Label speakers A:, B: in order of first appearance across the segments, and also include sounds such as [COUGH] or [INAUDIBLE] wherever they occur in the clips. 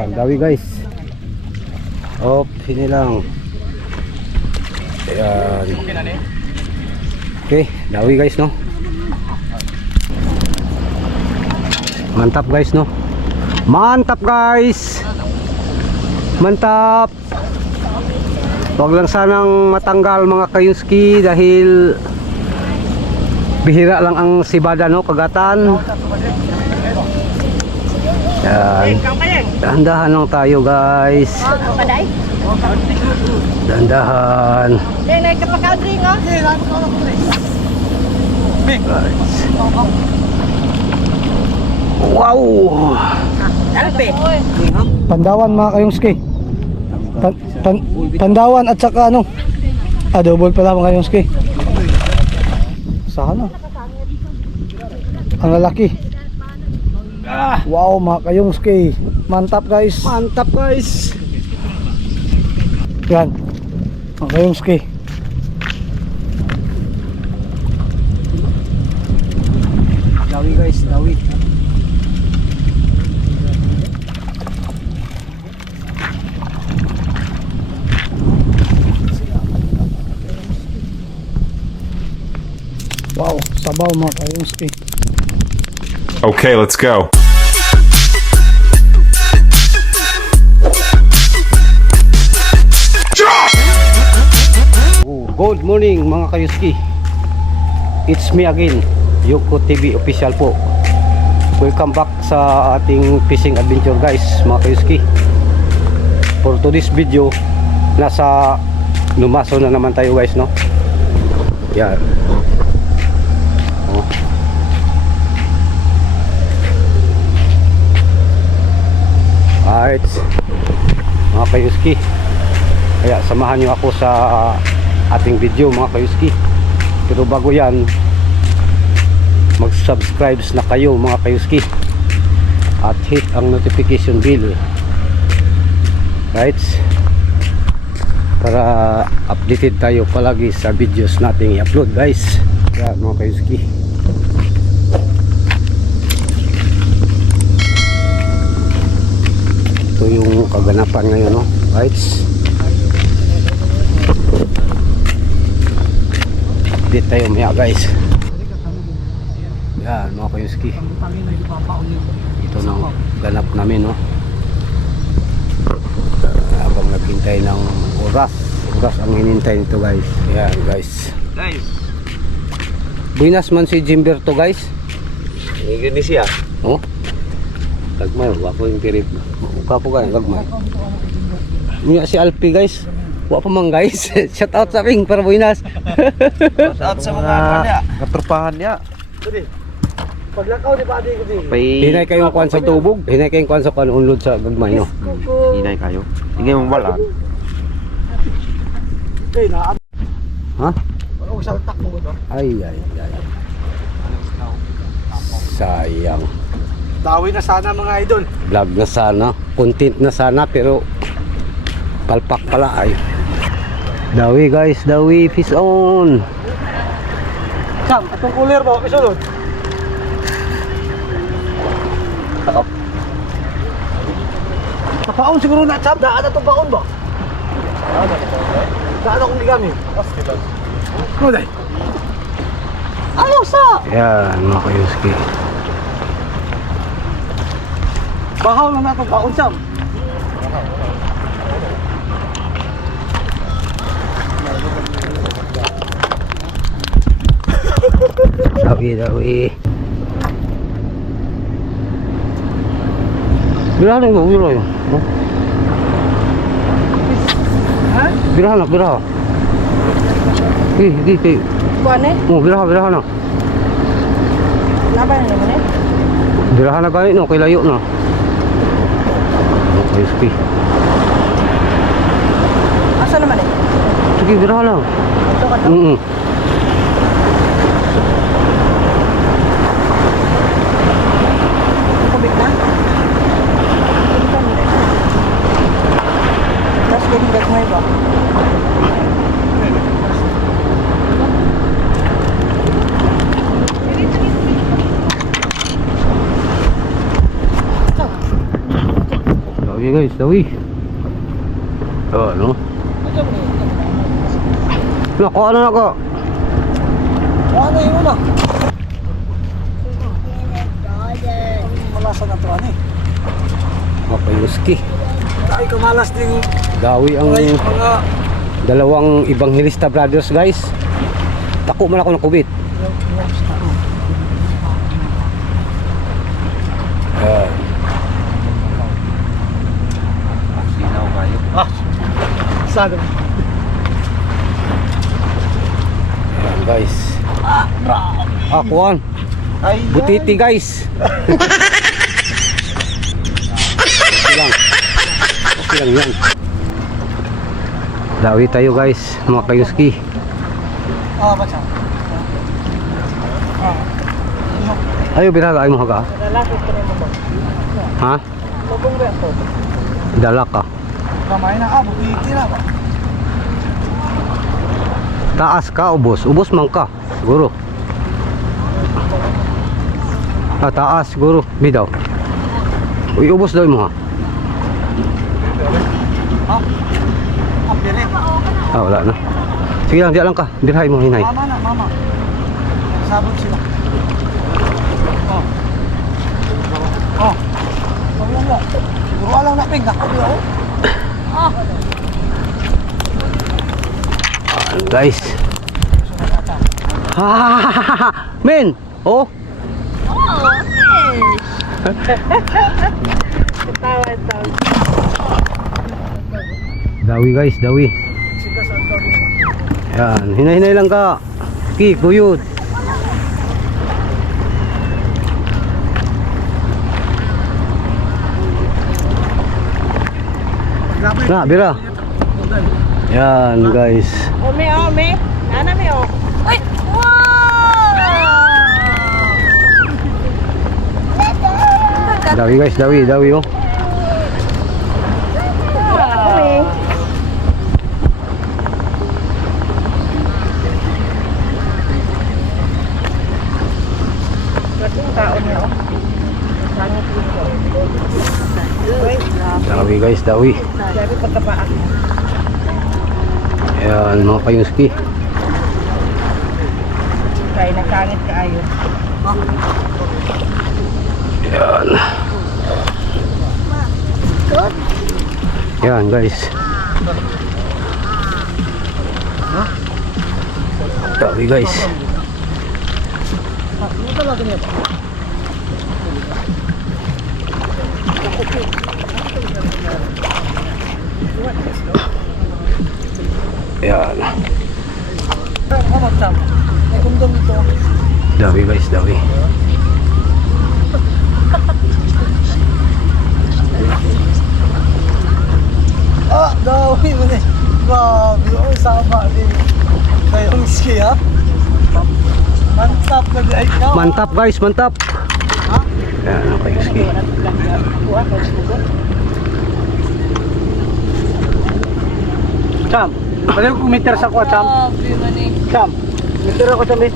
A: Ang dawi guys. Op, sini lang. Ayan. Okay, dawi guys no. Mantap guys no. Mantap guys. Mantap. Huwag lang sanang matanggal mga kayuski dahil bihira lang ang sibada no, kagatan. Yan. Dahan-dahan lang tayo guys.
B: Paday?
A: Dahan-dahan.
B: Nga.
A: Guys. Wow!
B: Alpe.
C: Pandawan mga kayongski. Pan, pan, pandawan at saka ano? Ah, double pala mga kayongski. Sana. Ang lalaki. Wow mga kayongski. Mantap guys.
A: Mantap guys!
C: Yan. Mga kayongski.
A: Dawi guys, dawi.
C: Wow, sabaw mga kayongski.
D: Okay, let's go.
A: Good morning mga kayuski. It's me again, Yoko TV official po. Welcome back sa ating fishing adventure guys, mga kayuski. For today's video, nasa Lumaso na naman tayo guys, no? Yan. Oh. Alright, mga kayuski. Kaya samahan nyo ako sa ating video mga kayuski. Pero bago yan, mag-subscribe na kayo mga kayuski. At hit ang notification bell. Right? Para updated tayo palagi sa videos nating i-upload guys. Kaya mga kayuski. Ito yung kaganapan ngayon no. Right? Update tayo maya guys. Yan mga kayuski ito nang ganap namin no? Habang naghintay ng oras. Oras ang hinintay nito guys. Yan guys.
E: Guys,
A: buinas man si Jimberto guys.
E: Ini gini siya.
A: oh. Gagmay wako yung pirit. Mukha po ka gagmay. Nga si Alpi guys wa pa man guys [LAUGHS] shout out sa ping para buinas
E: At sa mga kanya. Katrupahan niya.
C: Paglakaw di ba di ko di?
A: Hinay kayong kuan sa tubog hinay kayong kuan sa kuan unlod sa gagmay no
E: Hinay kayo. Hindi mo wala.
C: Eh, na
A: ha
C: Ano saltak mo ito?
A: Ay, ay, ay. Sayang.
C: Dawi na sana mga idol.
A: Vlog na sana. Content na sana pero palpak pala ay. Dawi guys, dawi fish on.
C: Sam, atong cooler ba? Isunod. Kapaon siguro na Sam, daan na itong baon ba? Daan akong ligamit. Ano dahil? Ayaw sa!
A: Yan mga kayuski.
C: Bahaw lang na itong baon Sam.
A: Dawi, dawi. Birahan na mo, birahan yun.
C: Ha?
A: Birahan na, birahan. Eh, di, di.
B: Kuan eh.
A: Oh, birahan, birahan na.
B: Laban na naman eh.
A: Birahan na gani no, kay layo na. Mga kayuski.
B: Asa naman eh?
A: Sige, birahan lang.
B: Ito ka to.
A: Mm
B: Kubik na. Tapos ganyan gagmay ba?
A: Dawi guys, dawi. Oh, ano? Nako, ano nako?
C: Ano yung una? Malasan na to ano eh.
A: Mga kayuski.
C: Ay, kamalas din
A: Dawi ang dalawang Evangelista brothers guys. Tako man ako ng kubit. Ayan.
E: Kayo.
C: sada.
A: Ayan guys. Ah, kuwan.
E: Ay,
A: Butiti guys. okay lang. Okay lang yan. Dawi tayo guys, mga kayuski.
C: Ah, baca.
A: Ayo binaga ay mo haga. Ha?
B: Lubong ba ako?
A: Dala ka.
C: Kamay na ah, bukiti na ba?
A: Taas ka ubos. Ubos man ka. Siguro. Ah, taas siguro. Bidaw. Uy, ubos daw mo ha.
C: Ah, pili.
A: Ah, wala na. Sige lang, di lang ka. Dirhay mo hinay.
C: Mama na, mama. Sabog sila. Oh. Oh. Wala na. Puro alam na ping ako.
A: Ayan, guys. Ha, [LAUGHS] Men! Oh!
B: Ito. [LAUGHS]
A: Dawi guys, dawi. Yan, hinay-hinay lang ka. Ki, kuyod. Na, bira. Yan guys.
B: Ome, ome. Nana mi o. Uy! Wow!
A: Dawi guys, dawi, dawi oh. Dawi guys, dawi.
B: Sabi pagkapaan.
A: Yan, mga kayuski.
B: Kaya nakangit ka ayo.
A: Yan. Yan guys. Dawi guys. Yan.
C: Ako dito.
A: Dawi guys, dawi. [LAUGHS]
C: Ah, dawi mo ni. Grabe, oh, sama din. Kayong ski ha? Mantap na ka.
A: Mantap guys, mantap. Yan, ang kayuski.
C: Cham, balik ko meter sa ko, Cham. Cham, meter ako Cham eh.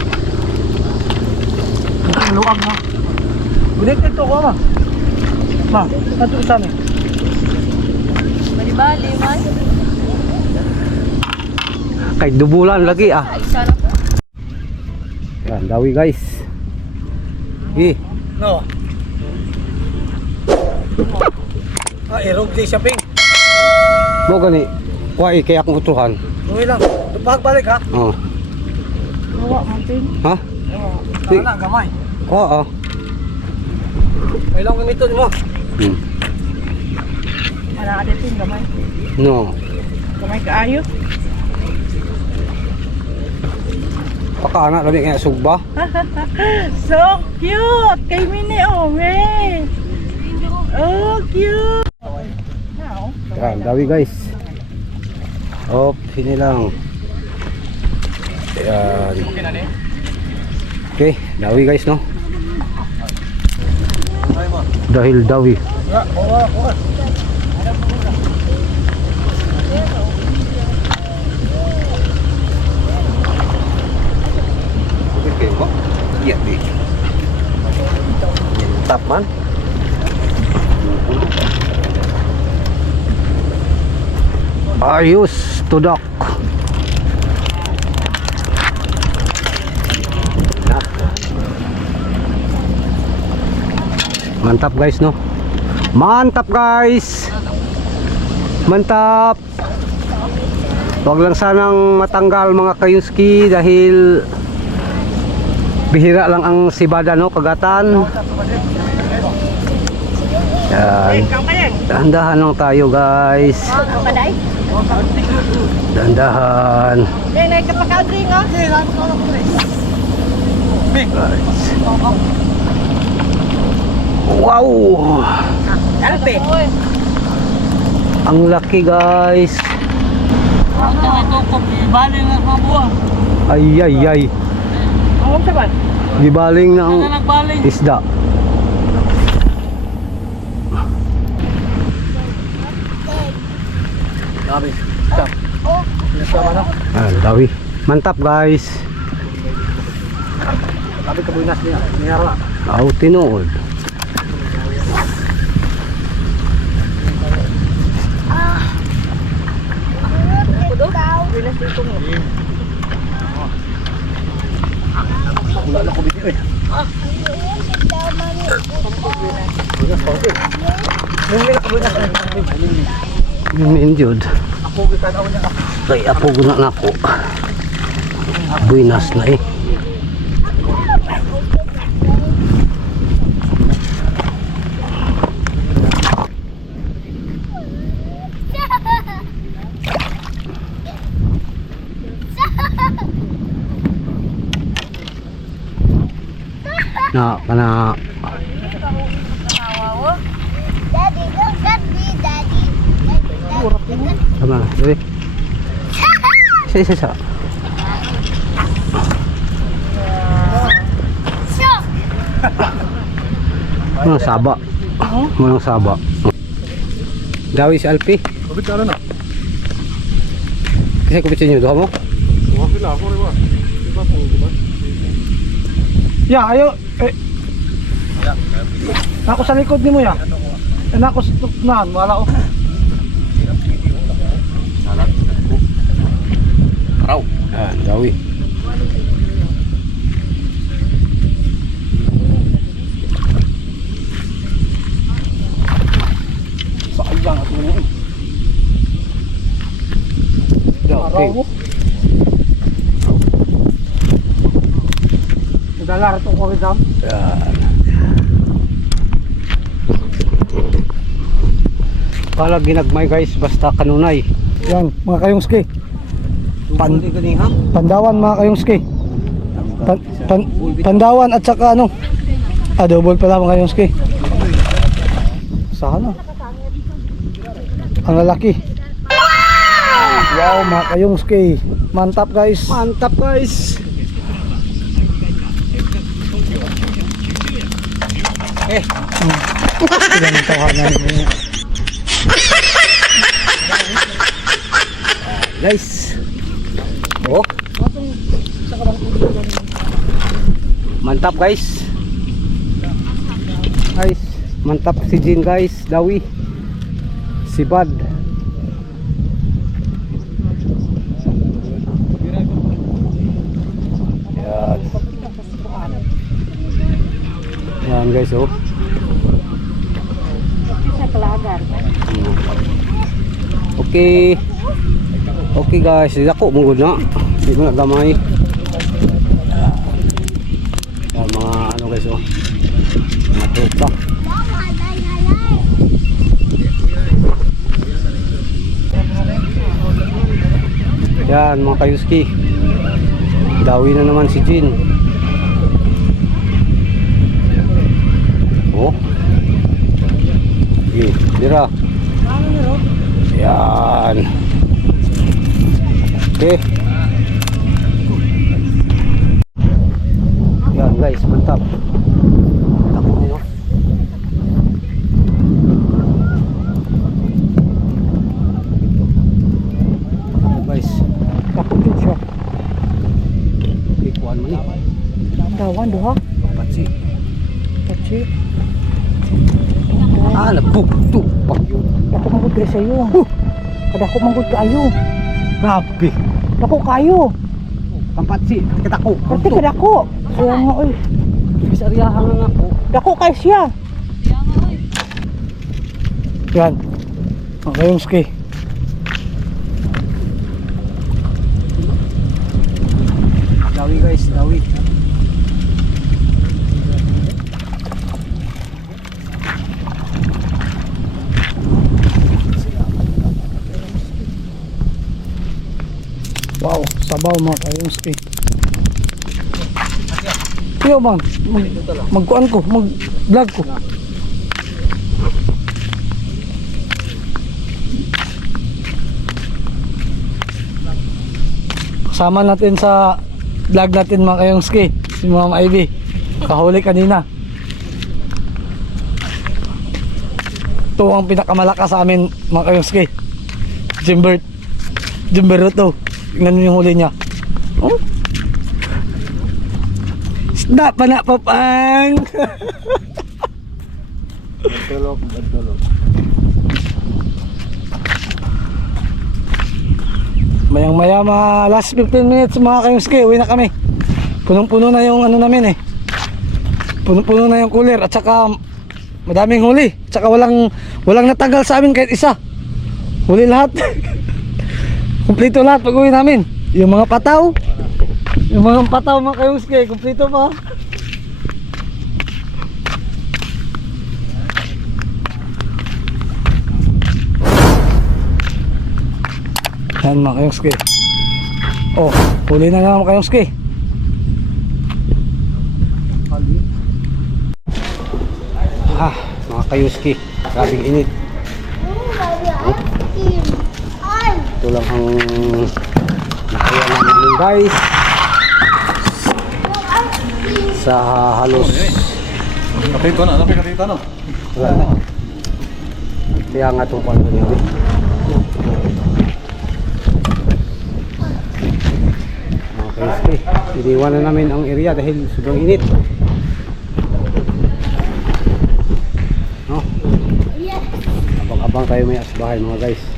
C: Ang luag na. Balik ito ko ma. Ma, ato sa amin.
B: Bali-bali man.
A: Kay dubulan lagi ah. Yan, dawi guys. Gi.
C: No. Ah, erog di siya ping.
A: Mo gani. Kuha kay akong utruhan.
C: Uwi lang. Pagbalik ha.
A: Oh.
B: Nawa, mantin.
A: Ha?
C: Di. Wala, gamay.
A: Kuha ah.
C: May lang gamito mo.
A: Hmm.
B: Ano ka dito yung gamay?
A: No.
B: Gamay ka ayo.
A: Pakaana lami kaya sugba. [LAUGHS]
B: So cute! Kay Mini Ome! Oh, cute! Now,
A: dawi guys. Op, sini lang. Yan. Okay, dawi guys no. Dahil dawi. Iya, di. Tap man. Ayos, tudak. Mantap guys no. Mantap guys. Mantap. Huwag lang sanang matanggal mga kayuski dahil bihira lang ang sibada no, kagatan. Yan. Dahan-dahan lang tayo guys. Dahan-dahan. Guys. Wow! Ang laki guys. Ay ay ay. Gibaling na ang isda.
C: Stop. Nasama na.
A: Ah, dawi. Mantap guys.
C: Dami kabuinas niya. Niyara.
A: Aw tinuod.
C: Wala na ko bigyan. Eh. Ako. Yung kabuinas.
A: Yung injured.
C: Ako kita na niya.
A: Kay apo guna na ako. Buinas na eh. Na kana
F: Daddy, look at me, Daddy. Daddy,
A: sama. Dali. Isa isa isa. Mga saba. Mga saba. Dawi si Alpi.
E: Kapit ka na.
A: Kasi kupitsin nyo, doha mo?
E: Okay lang, ako rin ba? Diba po, diba?
C: Ya, ayo. Eh. Nako sa likod ni mo ya. Eh, nako sa tuknan. Wala ko.
A: Ah, dawi.
C: Sayang ako na. Araw mo. Nadalar itong koridam.
A: Yan. Pala ginagmay guys, basta kanunay.
C: Yan, mga kayongski. Pan? Pandawan mga kayongski. Pan, pan, pandawan at saka ano? Ah, double pala mga kayongski. Sana. Ang lalaki. Wow, mga kayongski. Mantap guys.
A: Mantap guys.
C: Tawanan niya.
A: Guys. Oh. Mantap guys. Guys, mantap si Jin guys, Dawi. Si Bad. Yan. Yan guys oh. Okay. Okay guys, di ako mong na. Di mo na gamay. Yan mga ano guys oh. Mga tropa. Yan mga kayuski. Dawi na naman si Jin. Oh. Okay, dira. Yan. Okay. Yan guys, mantap. Ako nyo. Guys,
C: Kaputid siya.
A: ikuan mo ni.
C: Dawan duha.
A: Patsi.
C: Kachi.
A: Ah, nagpugto. Pag yun.
C: Ako mabot sa iyo. Kadako manggod kayo.
A: Grabe.
C: Dako kayo.
A: Kampatsi, kita ko.
C: Kasi kadako. Kaya nga oy.
A: Sa ariyahan nga ako.
C: Dako kayo siya. Yan. Ang kayong ski.
A: Dawi guys, dawi.
C: Wow, sabaw mga kayong ski. Yo bang, mag, magkuan ko, mag vlog ko. Kasama natin sa vlog natin mga kayong ski, si Ma'am Ivy. Kahuli kanina. Ito ang pinakamalakas sa amin mga kayong ski. Jimbert. Jimbert to. Mo yung huli niya. Oh? Isda pa na papang. [LAUGHS]
E: Tulog, tulog.
C: Mayang maya mga last 15 minutes mga kayuski, uwi na kami. Punong-puno na yung ano namin eh. Punong-puno na yung cooler at saka madaming huli. At saka walang walang natanggal sa amin kahit isa. Huli lahat. [LAUGHS] kumpleto lahat pag uwi namin. Yung mga pataw. Yung mga pataw mga kayuski, kumpleto pa. Yan mga kayuski. Oh, huli na nga mga kayuski.
A: Ah, mga kayuski. Grabing init.
F: Ay,
A: Ito lang ang nakuha namin guys. Sa halos
E: Nakita na, nakita na.
A: wala na. Kaya nga itong eh. Mga kayuski. Iniwan na namin ang area dahil sobrang init. No? Abang-abang tayo may asbahay mga guys.